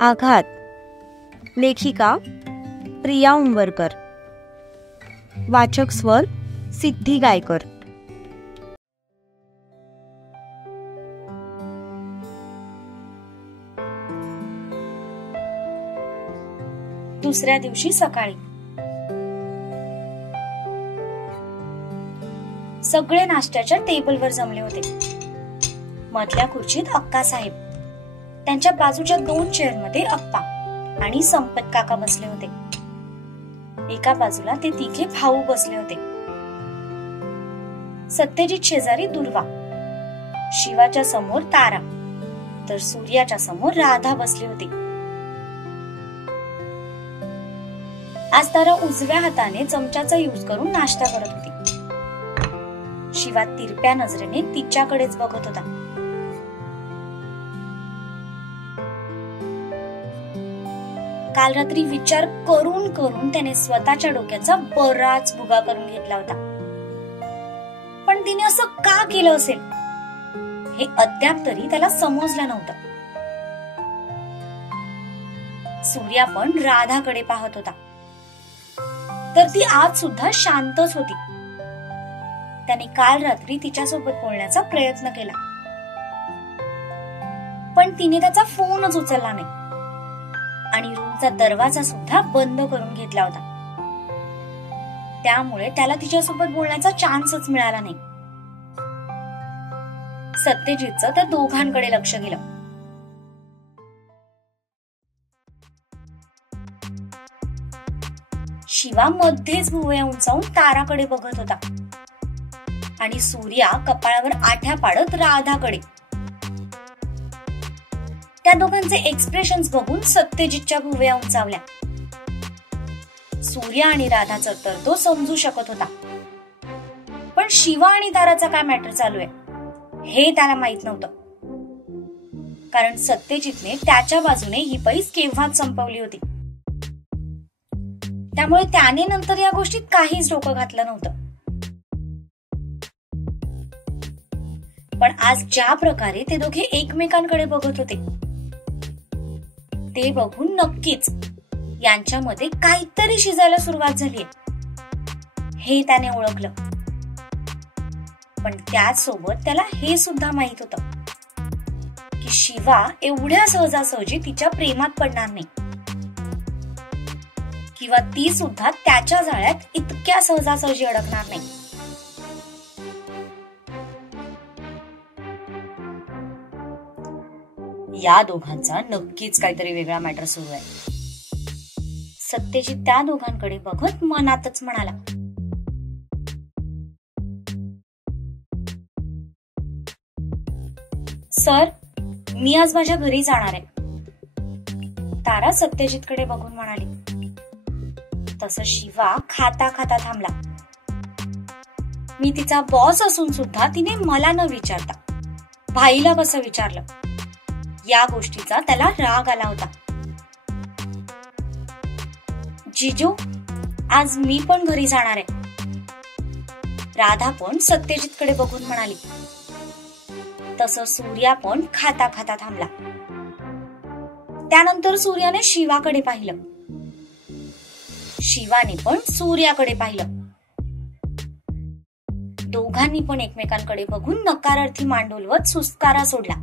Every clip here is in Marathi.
आघात. लेखिका प्रिया उंबरकर. वाचक स्वर सिद्धी गायकर. दुसऱ्या दिवशी सकाळी सगळे नाश्त्याच्या टेबलवर जमले होते. मधल्या खुर्चीत अक्का साहेब, त्यांच्या बाजूच्या 2 चेअरमध्ये अप्पा आणि संपत काका बसले होते. एका बाजूला ते तिघे भाऊ बसले होते. सत्यजित शेजारी दुर्वा, शिवाच्या समोर तारा, तर सूर्याच्या समोर राधा बसली होती. आज तारा उजव्या हाताने चमच्याचा यूज करून नाश्ता करत होती. शिवा तिरप्या नजरेने तिच्याकडेच बघत होता. काल रात्री विचार करून करून त्याने स्वतःच्या डोक्याचा बराच भुगा करून घेतला होता. पण तिने असं का केलं असेल हे अद्याप तरी त्याला समजलं नव्हतं. सूर्या पण राधाकडे पाहत होता, तर ती आज सुद्धा शांतच होती. त्याने काल रात्री तिच्यासोबत बोलण्याचा प्रयत्न केला, पण तिने त्याचा फोनच उचलला नाही आणि रूमचा दरवाजा सुद्धा बंद करून घेतला होता. त्यामुळे त्याला तिच्यासोबत बोलण्याचा चान्सच मिळाला नाही. सत्यजितचं त्या दोघांकडे लक्ष गेलं. शिवा मध्येच भुवया उंचावून ताराकडे बघत होता आणि सूर्या कपाळावर आठ्या पाडत राधाकडे. त्या दोघांचे एक्सप्रेशन्स बघून सत्यजितच्या भुवया उंचावल्या. सूर्या आणि राधाचं तर तो समजू शकत होता, पण शिवा आणि ताराचा काय मॅटर चालू आहे हे त्याला माहित नव्हतं. कारण सत्यजितने त्याच्या बाजूने ही पैस केव्हाच संपवली होती. त्यामुळे त्याने नंतर या गोष्टीत काहीच डोकं घातलं नव्हतं. पण आज ज्या प्रकारे ते दोघे एकमेकांकडे बघत होते ते बघून नक्कीच यांच्यामध्ये काहीतरी शिजायला सुरुवात झालीये हे त्याने ओळखलं. पण त्याचसोबत त्याला हे सुद्धा माहित होतं की शिवा एवढ्या सहजासहजी तिच्या प्रेमात पडणार नाही, किंवा ती सुद्धा त्याच्या जाळ्यात इतक्या सहजासहजी अडकणार नाही. या दोघांचा नक्कीच काहीतरी वेगळा मॅटर सुरू आहे. सत्यजित त्या दोघांकडे बघत मनातच म्हणाला, सर, मी आज माझ्या घरी जाणार आहे. तारा सत्यजितकडे बघून म्हणाली. तसं शिवा खाता खाता थांबला. मी तिचा बॉस असून सुद्धा तिने मला न विचारता भाईला कसं विचारलं या गोष्टीचा त्याला राग आला होता. जिजू, आज मी पण घरी जाणार आहे. राधा पण सत्यजितकडे बघून म्हणाली. तसं सूर्या पण खाता खाता थांबला. त्यानंतर सूर्याने शिवाकडे पाहिलं. शिवाने पण सूर्याकडे पाहिलं. दोघांनी पण एकमेकांकडे बघून नकारार्थी मान डोलवत सुस्कारा सोडला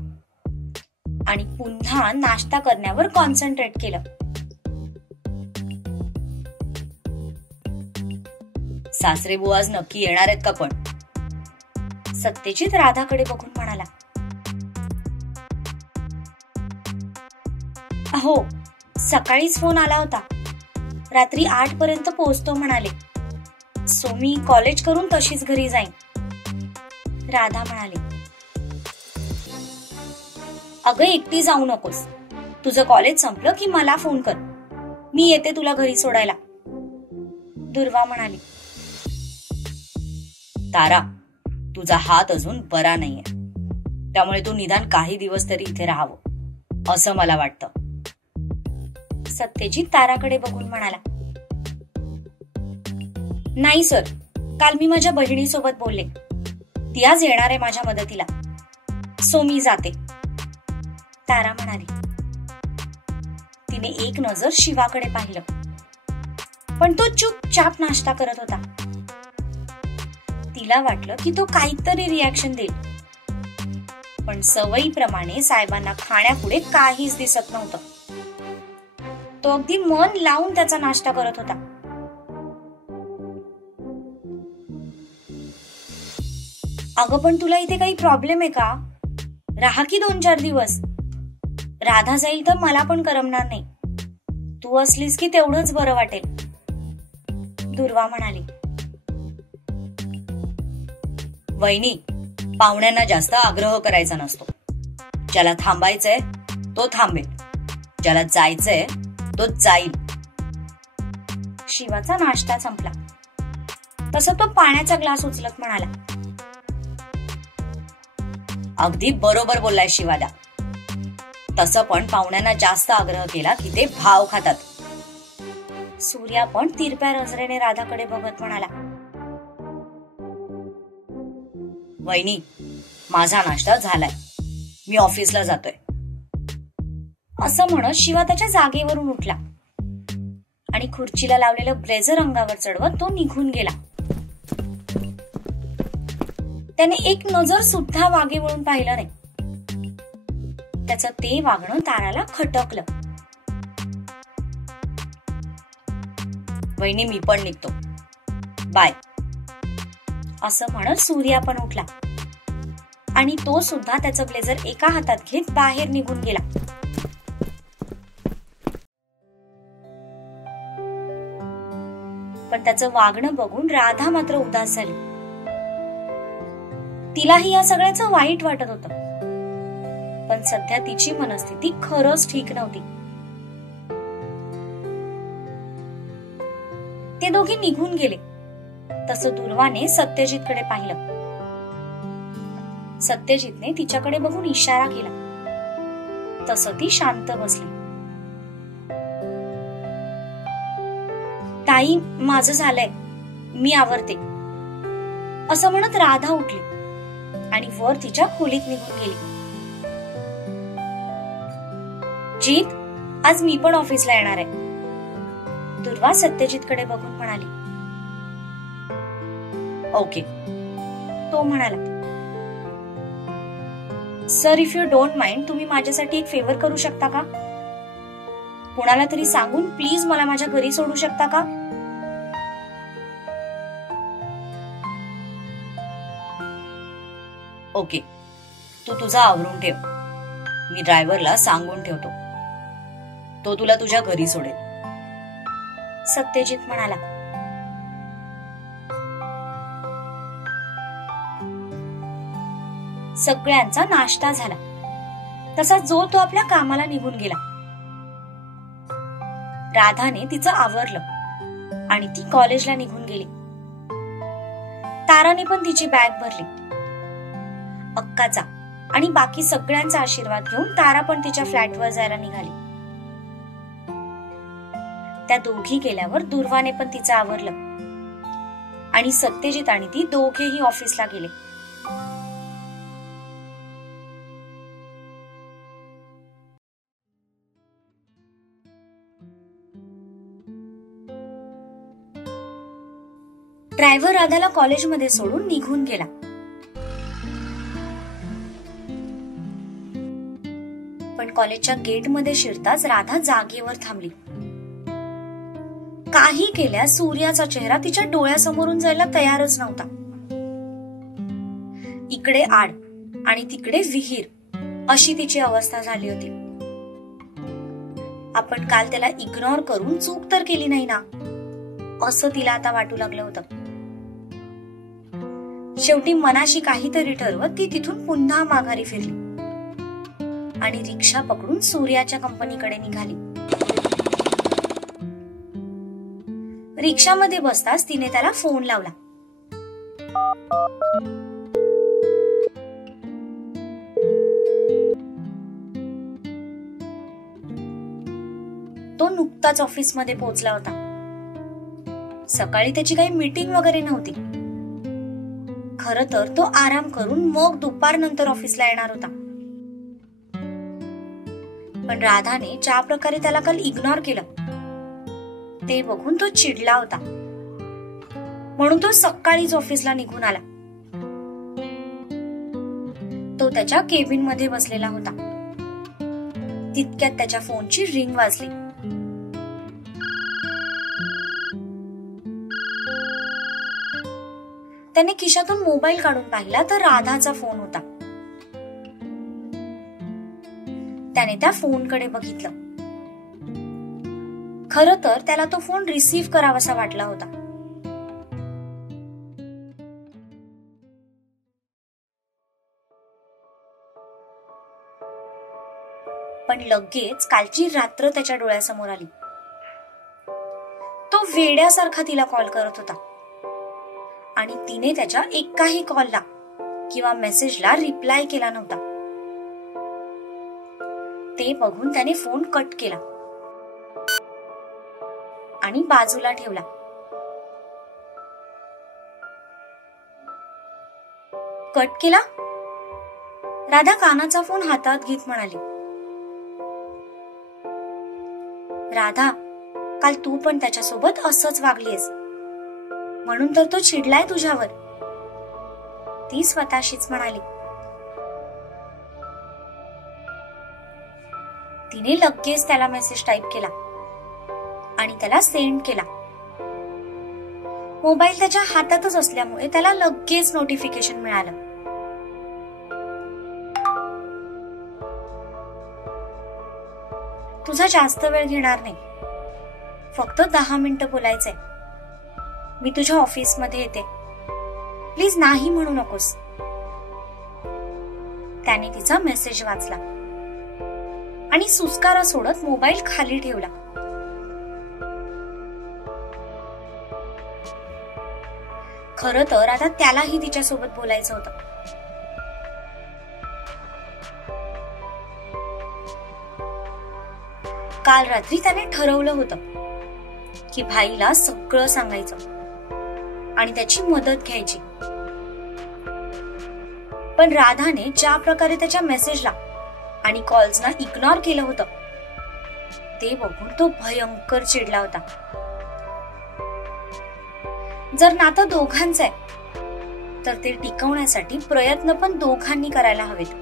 आणि पुन्हा नाश्ता करण्यावर कॉन्सन्ट्रेट केलं. सासरे बुवा आज नक्की येणार आहेत का पण? सत्यजित राधाकडे बघून म्हणाला. हो, सकाळीच फोन आला होता. रात्री 8 पर्यंत पोहोचतो म्हणाले. सो मी कॉलेज करून तशीच घरी जाईन. राधा म्हणाली. अगं, एकटी जाऊ नकोस. तुझं कॉलेज संपलं की मला फोन कर, मी येते तुला घरी सोडायला. दुर्वा म्हणाली. तारा, तुझा हात अजून बरा नाहीये, त्यामुळे तू निदान काही दिवस तरी इथे राहावं असं मला वाटतं. सत्यजित ताराकडे बघून म्हणाला. नाही सर, काल मी माझ्या बहिणीसोबत बोलले. ती आज येणार आहे माझ्या मदतीला, सो मी जाते. तारा म्हणाली. तिने एक नजर शिवाकडे पाहिलं, पण तो चुपचाप नाश्ता करत होता. तिला वाटलं की तो काहीतरी रिॲक्शन देईल, पण सवयीप्रमाणे साहेबांना खाण्यापुढे काहीच दिसत नव्हतं. तो अगदी मन लावून त्याचा नाश्ता करत होता. अगं, पण तुला इथे काही प्रॉब्लेम आहे का? राहा की 2-4 दिवस. राधा जाईल तर मला पण करमणार नाही. तू असलीस की तेवढंच बरं वाटेल, दुर्वा म्हणाली. वहिनी, पाहुण्यांना जास्त आग्रह करायचा नसतो. ज्याला थांबायचंय तो थांबेल, ज्याला जायचंय तो जाईल. शिवाचा नाश्ता संपला तसं तो पाण्याचा ग्लास उचलत म्हणाला, अगदी बरोबर बोललाय शिवादा. तसं पण पाहुण्यांना जास्त आग्रह केला की ते भाव खातात. सूर्या पण तिरप्या नजरेने राधाकडे बघत म्हणाला, वहिनी, माझा नाश्ता झालाय, मी ऑफिसला जातोय. असं म्हणत शिवा त्याच्या जागेवरून उठला आणि खुर्चीला लावलेलं ब्लेझर अंगावर चढवत तो निघून गेला. त्याने एक नजर सुद्धा वागे वळून पाहिलं नाही. त्याचं ते वागणं ताराला खटकलं. वहिनी, मी पण निघतो, बाय. असं म्हणत सूर्या पण उठला आणि तो सुद्धा त्याचं ब्लेझर एका हातात घेत बाहेर निघून गेला. पण त्याचं वागणं बघून राधा मात्र उदास झाली. तिलाही या सगळ्याचं वाईट वाटत होतं, पण सध्या तिची मनस्थिती खरंच ठीक नव्हती. ते दोघे निघून गेले तसं दुर्वाने सत्यजितकडे पाहिलं. सत्यजितने तिच्याकडे बघून इशारा केला तसं ती शांत बसली. ताई, माझं झालंय, मी आवरते, असं म्हणत राधा उठली आणि वर तिच्या खोलीत निघून गेली. जीत, आज मी पण ऑफिसला येणार आहे, दुर्वा सत्यजितकडे बघून म्हणाली. ओके, तो म्हणाला. Sir, if you don't mind, तुम्ही माझ्यासाठी एक फेवर करू शकता का? कोणाला तरी सांगून प्लीज मला माझ्या घरी सोडू शकता का? ओके, तू तुझा आवरून ठेव, मी ड्रायव्हरला सांगून ठेवतो, तो तुला तुझ्या घरी सोडेल, सत्यजित म्हणाला. सगळ्यांचा नाश्ता झाला तसा जो तो आपल्या कामाला निघून गेला. राधाने तिचं आवरलं आणि ती कॉलेजला निघून गेली. ताराने पण तिची बॅग भरली. अक्काचा आणि बाकी सगळ्यांचा आशीर्वाद घेऊन तारा पण तिच्या फ्लॅटवर जायला निघाली. त्या दोघी गेल्यावर दुर्वाने पण तिचं आवरलं आणि सत्यजित आणि ती दोघेही ऑफिसला गेले. ड्रायव्हर राधाला कॉलेजमध्ये सोडून निघून गेला. पण कॉलेजच्या गेटमध्ये शिरताच राधा जागेवर थांबली. काही केल्या सूर्याचा चेहरा तिच्या डोळ्यासमोरून जायला तयारच नव्हता. इकडे आड आणि तिकडे विहीर अशी तिची अवस्था झाली होती. आपण काल त्याला इग्नोर करून चूक तर केली नाही ना, असं तिला आता वाटू लागलं होतं. शेवटी मनाशी काहीतरी ठरवत ती तिथून पुन्हा माघारी फिरली आणि रिक्षा पकडून सूर्याच्या कंपनीकडे निघाली. रिक्षामध्ये बसताच तिने त्याला फोन लावला. तो नुकताच ऑफिसमध्ये पोहोचला होता. सकाळी त्याची काही मीटिंग वगैरे नव्हती. खरं तर तो आराम करून मग दुपारनंतर ऑफिसला येणार होता. पण राधाने ज्या प्रकारे त्याला काल इग्नोर केलं ते बघून तो चिडला होता. म्हणून तो सकाळीच ऑफिसला निघून आला. तो त्याच्या केबिन मध्ये बसलेला होता. तितक्यात त्याच्या फोनची रिंग वाजली. त्याने खिशातून मोबाईल काढून पाहिला तर राधाचा फोन होता. त्याने त्या फोनकडे बघितलं. खरं तर त्याला तो फोन रिसीव्ह करावासा वाटला होता. पण लगेच कालची रात्र त्याच्या डोळ्यासमोर आली. तो वेड्यासारखा तिला कॉल करत होता आणि तिने त्याच्या एकाही कॉलला किंवा मेसेजला रिप्लाय केला नव्हता. ते बघून त्याने फोन कट केला आणि बाजूला ठेवला. कट केला? राधा कानाचा फोन हातात घेत म्हणाली. राधा, काल तू पण त्याच्यासोबत असंच वागलीस म्हणून तर तो चिडलाय तुझ्यावर, ती स्वतःशीच म्हणाली. तिने लगेच त्याला मेसेज टाईप केला आणि त्याला सेंड केला. मोबाईल त्याच्या हातातच असल्यामुळे त्याला लगेच नोटिफिकेशन मिळालं. तुझा जास्त वेळ घेणार नाही, फक्त 10 मिनिटं बोलायचंय. मी तुझ्या ऑफिसमध्ये येते, प्लीज नाही म्हणू नकोस. त्याने तिचा मेसेज वाचला आणि सुस्कारा सोडत मोबाईल खाली ठेवला. खरं तर आता त्यालाही तिच्यासोबत बोलायचं होतं. काल रात्री त्याने ठरवलं होतं की भाईला सगळं सांगायचं आणि त्याची मदत घ्यायची. पण राधाने ज्या प्रकारे त्याच्या मेसेजला आणि कॉल्सना इग्नोर केलं होतं ते बघून तो भयंकर चिडला होता. जर नातं दोघांचं आहे तर ते टिकवण्यासाठी प्रयत्न पण दोघांनी करायला हवेत,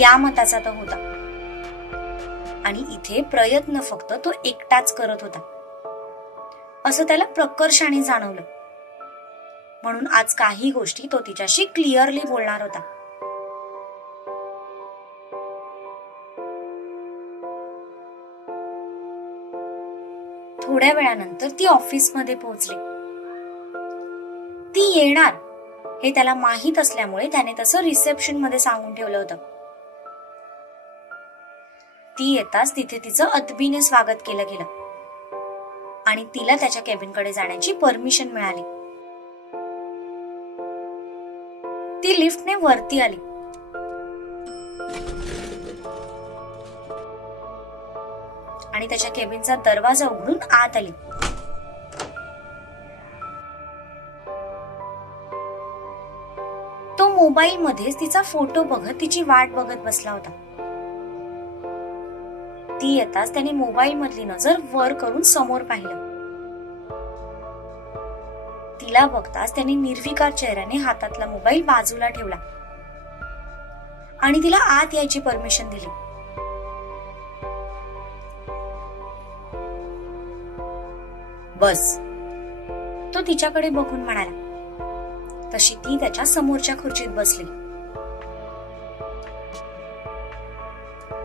या मताचा तो होता. आणि इथे प्रयत्न फक्त तो एकटाच करत होता असं त्याला प्रकर्षाने जाणवलं. म्हणून आज काही गोष्टी तो तिच्याशी क्लिअरली बोलणार होता. थोड्या वेळानंतर ती ऑफिसमध्ये पोहोचली. ती येणार हे त्याला माहित असल्यामुळे त्याने तसं रिसेप्शन मध्ये सांगून ठेवलं होतं. ती येताच तिथे तिचं अदबीने स्वागत केलं गेलं आणि तिला त्याच्या केबिनकडे जाण्याची परमिशन मिळाली. ती लिफ्टने वरती आली. आणि त्याच्या केबिनचा दरवाजा उघडून आत आली. तो मोबाईल मध्येच तिचा फोटो बघत तिची वाट बघत बसला होता. ती येताच त्याने मोबाईल मधली नजर वर करून समोर पाहिलं. तिला बघताच त्याने निर्विकार चेहऱ्याने हातातला मोबाईल बाजूला ठेवला आणि तिला आत यायची परमिशन दिली. बस, तो तिच्याकडे बघून म्हणाला. तशी ती त्याच्या समोरच्या खुर्चीत बसली.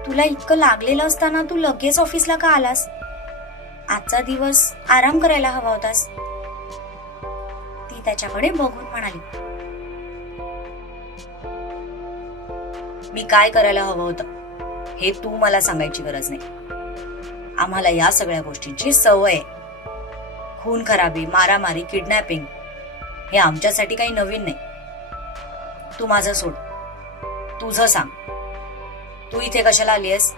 तुला इतकं लागलेलं असताना तू लगेच ऑफिसला का आलास? आजचा दिवस आराम करायला हवा होतास, ती त्याच्याकडे बघून म्हणाली. मी काय करायला हवं होतं हे तू मला सांगायची गरज नाही. आम्हाला या सगळ्या गोष्टींची सवय आहे. खून खराबी, मारामारी, किडनॅपिंग हे आमच्यासाठी काही नवीन नाही. तू माझं सोड, तुझं सांग. तू इथे कशाला आलीयस?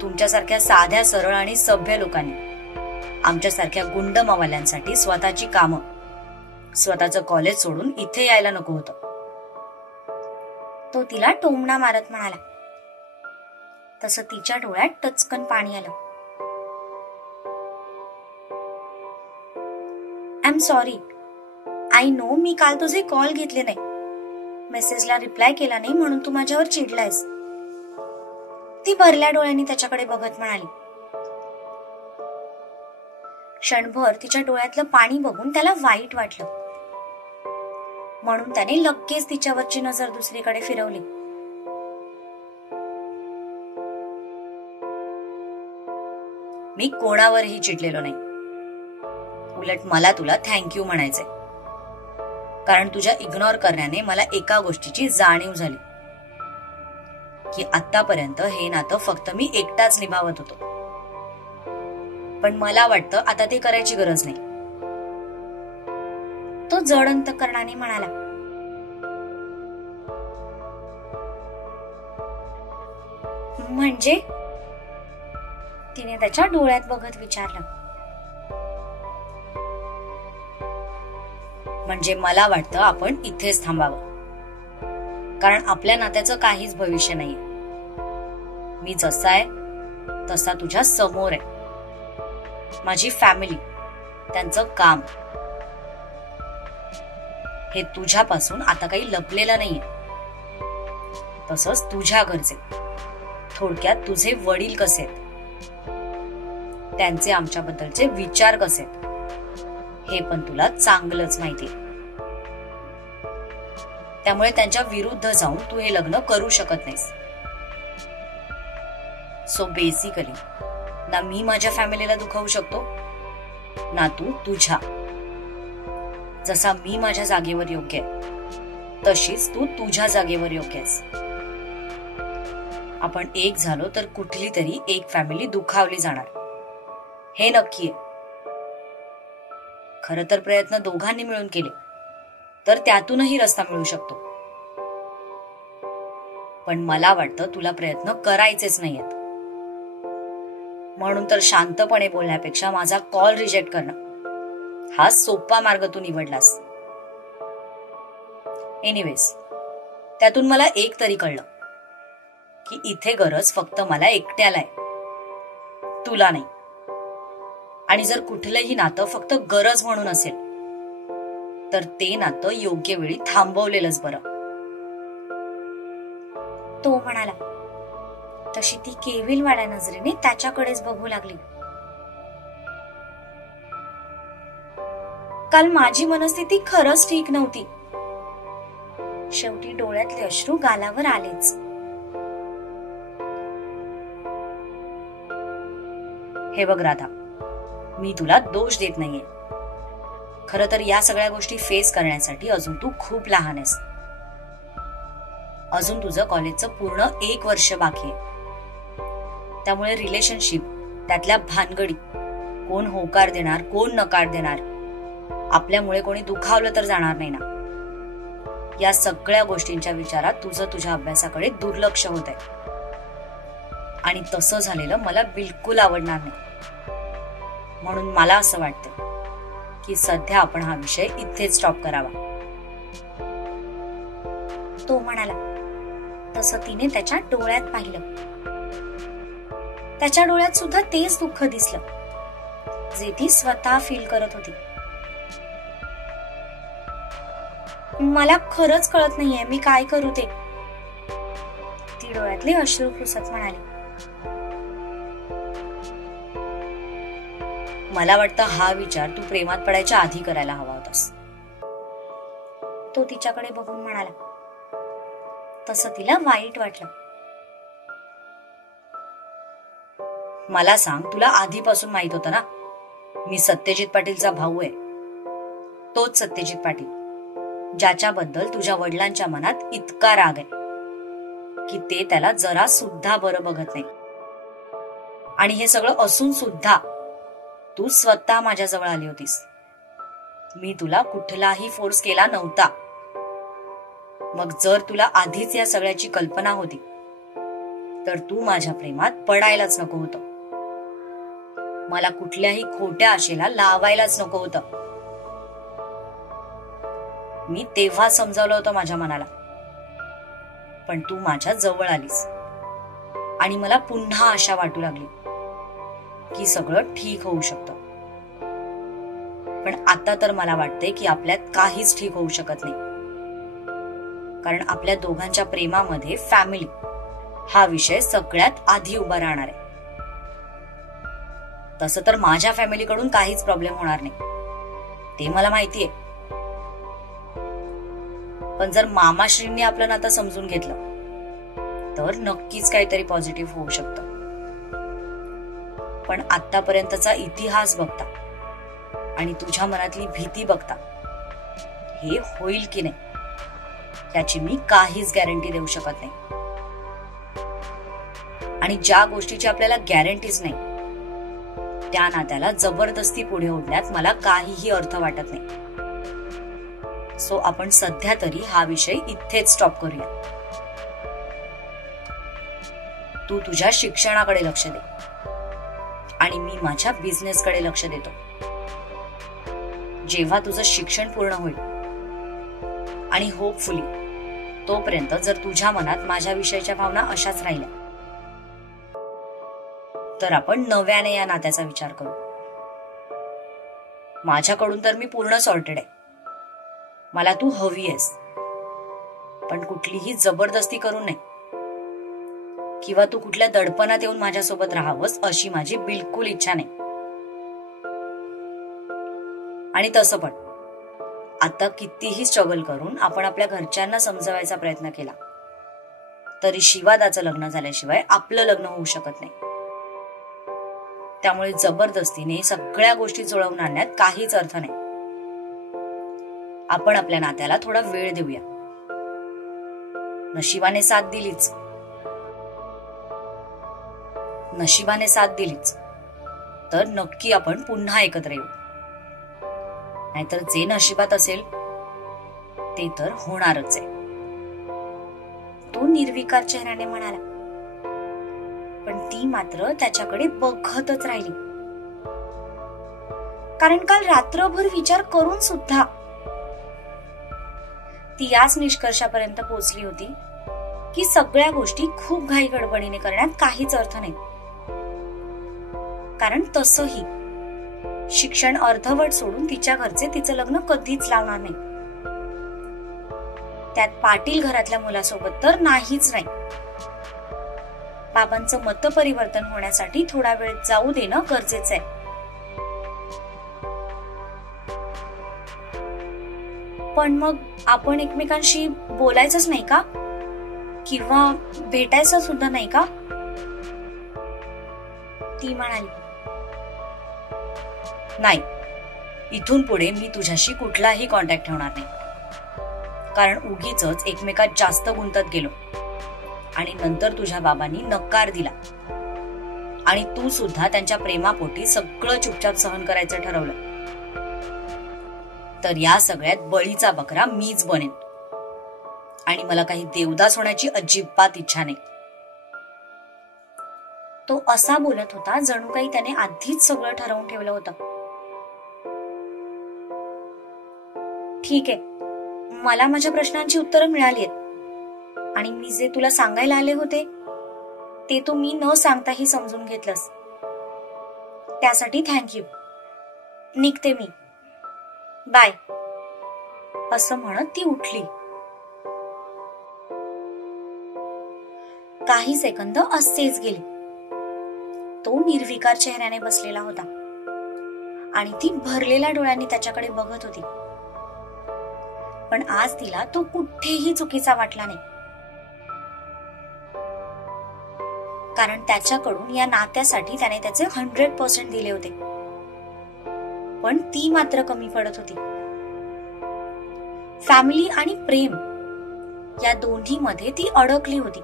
तुमच्यासारख्या साध्या, सरळ आणि सभ्य लोकांनी आमच्यासारख्या गुंड मवाल्यांसाठी स्वतःची कामं, स्वतःचं कॉलेज सोडून इथे यायला नको होतं. तो तिला टोमणा मारत म्हणाला. तसं तिच्या डोळ्यात टचकन पाणी आलं. I am sorry. I know मी काल तुझे कॉल घेतले नाही, मेसेजला रिप्लाय केला नाही म्हणून तू माझ्यावर चिडलायस. ती भरल्या डोळ्यांनी त्याच्याकडे बघत म्हणाली. क्षणभर तिच्या डोळ्यातलं पाणी बघून त्याला वाईट वाटलं, म्हणून त्याने लगेच तिच्यावरची नजर दुसरीकडे फिरवली. मी कोणावरही चिडलेलो नाही. उलट मला तुला थँक्यू म्हणायचंय, कारण तुझ्या इग्नोर करण्याने मला एका गोष्टीची जाणीव झाली की आतापर्यंत हे नातं फक्त मी एकटाच निभावत होतो. पण मला वाटतं आता ते करायची गरज नाही. तो जड अंतकरणाने म्हणाला. म्हणजे? तिने त्याच्या डोळ्यात बघत विचारलं. म्हणजे मला वाटतं आपण इथेच थांबावं, कारण आपल्या नात्याचं काहीच भविष्य नाहीये. मी जसा आहे तसा तुझ्या समोर आहे. माझी फॅमिली, त्यांचं काम, हे तुझ्यापासून आता काही लपलेलं नाहीये. तसंच तुझ्या घरचे, थोडक्यात तुझे वडील कसे आहेत, त्यांचे आमच्याबद्दलचे विचार कसे आहेत हे पण तुला चांगलंच माहितीये. त्यामुळे त्यांच्या विरुद्ध जाऊन तू हे लग्न करू शकत नाहीस. सो बेसिकली ना मी माझ्या फॅमिलीला दुखावू शकतो, ना तू तुझ्या. जसा मी माझ्या जागेवर योग्य आहे तशीच तू तुझ्या जागेवर योग्य आहेस. आपण एक झालो तर कुठली तरी एक फॅमिली दुखावली जाणार, हे नक्की आहे. खरं तर प्रयत्न दोघांनी मिळून केले तर त्यातूनही रस्ता मिळू शकतो. पण मला वाटतं तुला प्रयत्न करायचेच नाहीयेत. म्हणून तर शांतपणे बोलण्यापेक्षा माझा कॉल रिजेक्ट करणं हा सोपा मार्ग तू निवडलास. एनिवेज, त्यातून मला एक तरी कळलं की इथे गरज फक्त मला एकट्याला आहे, तुला नाही. आणि जर कुठलंही नातं फक्त गरज म्हणून असेल तर ते नातं योग्य वेळी थांबवलेलंच बरं. तो म्हणाला. तशी ती केविलवाड्या नजरेने त्याच्याकडेच बघू लागली. काल माझी मनस्थिती खरंच ठीक नव्हती. शेवटी डोळ्यातले अश्रू गालावर आलेच. हे बघ राधा, मी तुला दोष देत नाहीये. खरं तर या सगळ्या गोष्टी फेस करण्यासाठी अजून तू खूप लहान आहेस. अजून तुझं कॉलेजचं पूर्ण 1 वर्ष बाकी आहे. त्यामुळे रिलेशनशिप, त्यातल्या भानगडी, कोण होकार देणार कोण नकार देणार, आपल्यामुळे कोणी दुखावलं तर जाणार नाही ना, या सगळ्या गोष्टींच्या विचारात तुझं तुझ्या अभ्यासाकडे दुर्लक्ष होत आहे. आणि तसं झालेलं मला बिलकुल आवडणार नाही. म्हणून मला असं वाटतं की सध्या आपण हा विषय इथेच स्टॉप करावा. तो म्हणाला. तसं तिने त्याच्या डोळ्यात पाहिलं. त्याच्या डोळ्यात सुद्धा तेच दुःख दिसलं जे ती स्वतः फील करत होती. मला खरंच कळत नाहीये मी काय करू ते, ती डोळ्यातले अश्रू पुसत म्हणाली. मला वाटतं हा विचार तू प्रेमात पडायच्या आधी करायला हवा होतास. तो तिच्याकडे बघून म्हणाला. तसं तिला वाईट वाटलं. मला सांग, तुला आधीपासून माहित होतं ना मी सत्यजित पाटीलचा भाऊ आहे. तोच सत्यजित पाटील ज्याच्याबद्दल तुझ्या वडिलांच्या मनात इतका राग आहे की ते त्याला जरा सुद्धा बरं बघत नाही. आणि हे सगळं असून सुद्धा तू स्वतः माझ्या जवळ आली होतीस. मी तुला कुठलाही फोर्स केला नव्हता. मग जर तुला आधीच या सगळ्याची कल्पना होती तर तू माझ्या प्रेमात पडायलाच नको होतं. मला कुठल्याही खोट्या आशेला लावायलाच नको होतं. मी तेव्हा समजावलं होतं माझ्या मनाला पण तू माझ्या जवळ आलीस आणि मला पुन्हा आशा वाटू लागली की सगळं ठीक होऊ शकतं. पण आता तर मला वाटतंय की आपल्यात काहीच ठीक होऊ शकत नाही, कारण आपल्या दोघांच्या प्रेमामध्ये फॅमिली हा विषय सगळ्यात आधी उभा राहणार आहे. तसं तर माझ्या फॅमिलीकडून काहीच प्रॉब्लेम होणार नाही, ते मला माहितीये. पण जर मामाश्रींनी आपलं नातं समजून घेतलं तर नक्कीच काहीतरी पॉझिटिव्ह होऊ शकतं. पण आतापर्यंतचा इतिहास बघता आणि तुझ्या मनातली भीती बघता हे होईल की नाही याची मी काहीच गॅरंटी देऊ शकत नाही. आणि ज्या गोष्टीची आपल्याला गॅरंटीच नाही त्या नात्याला जबरदस्ती पुढे ओढण्यात मला काहीही अर्थ वाटत नाही. सो आपण सध्या तरी हा विषय इथेच स्टॉप करूया. तू तुझ्या शिक्षणाकडे लक्ष दे आणि मी माझ्या बिझनेसकडे लक्ष देतो. जेव्हा तुझं शिक्षण पूर्ण होईल आणि होपफुली तोपर्यंत जर तुझ्या मनात माझ्या विषयीच्या भावना अशाच राहिल्या तर आपण नव्याने या नात्याचा विचार करू. माझ्याकडून तर मी पूर्ण सॉर्टेड आहे. मला तू हवी आहेस, पण कुठलीही जबरदस्ती करून नाही, किंवा तू कुठल्या दडपणात येऊन माझ्यासोबत राहावंस अशी माझी बिलकुल इच्छा नाही. आणि तसं पण आता कितीही स्ट्रगल करून आपण आपल्या घरच्यांना समजवायचा प्रयत्न केला तरी शिवादाचं लग्न झाल्याशिवाय आपलं लग्न होऊ शकत नाही. त्यामुळे जबरदस्तीने सगळ्या गोष्टी जुळवून आणण्यात काहीच अर्थ नाही. आपण आपल्या नात्याला थोडा वेळ देऊया. नशिबाने साथ दिलीच तर नक्की आपण पुन्हा एकत्र येऊ. नाहीतर जे नशिबात असेल ते तर होणारच आहे. तो निर्विकार चेहऱ्याने म्हणाला. पण ती मात्र त्याच्याकडे बघतच राहिली, कारण काल रात्रभर विचार करून सुद्धा ती याच निष्कर्षापर्यंत पोहोचली होती की सगळ्या गोष्टी खूप घाई गडबडीने करण्यात काहीच अर्थ नाही. कारण तसंही शिक्षण अर्धवट सोडून तिच्या घरचे तिचं लग्न कधीच लावणार नाही. त्यात पाटील घरातल्या मुलासोबत तर नाहीच नाही. बाबांचं मतपरिवर्तन होण्यासाठी थोडा वेळ जाऊ देणं गरजेचं आहे. पण मग आपण एकमेकांशी बोलायचंच नाही का, किंवा भेटायचं सुद्धा नाही का, ती म्हणाली. नाही, इथून पुढे मी तुझ्याशी कुठलाही कॉन्टॅक्ट ठेवणार नाही, कारण उगीच एकमेकात जास्त गुंतत गेलो आणि नंतर तुझ्या बाबांनी नकार दिला आणि तू सुद्धा त्यांच्या प्रेमापोटी सगळं चुपचाप सहन करायचं ठरवलं तर या सगळ्यात बळीचा बकरा मीच बनेन. आणि मला काही देवदास होण्याची अजिबात इच्छा नाही. तो असा बोलत होता जणू काही त्याने आधीच सगळं ठरवून ठेवलं होतं. ठीक आहे, मला माझ्या प्रश्नांची उत्तरं मिळाली आहेत आणि मी जे तुला सांगायला आले होते ते तू मी न सांगताही समजून घेतलंस, त्यासाठी थँक्यू. निघते मी, बाय. असं म्हणत ती उठली. काही सेकंद असेच गेले. तो निर्विकार चेहऱ्याने बसलेला होता आणि ती भरलेल्या डोळ्यांनी त्याच्याकडे बघत होती. पण आज तिला तो कुठेही चुकीचा वाटला नाही, कारण त्याच्याकडून या नात्यासाठी त्याने त्याचे 100% दिले होते. पण ती मात्र कमी पडत होती. फॅमिली आणि प्रेम या दोन्ही मध्ये ती अडकली होती.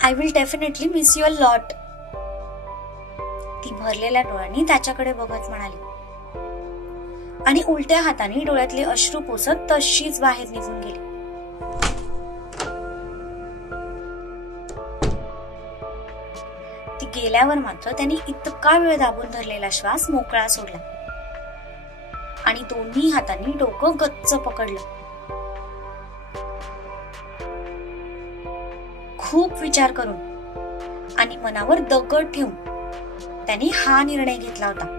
I will definitely miss you a lot, ती भरलेल्या डोळ्यांनी त्याच्याकडे बघत म्हणाली आणि उलट्या हाताने डोळ्यातले अश्रू पुसत तशीच बाहेर निघून गेली. ती गेल्यावर मात्र त्यांनी इतका वेळ दाबून धरलेला श्वास मोकळा सोडला आणि दोन्ही हातांनी डोकं गच्च पकडलं. खूप विचार करून आणि मनावर दगड ठेवून त्यांनी हा निर्णय घेतला होता.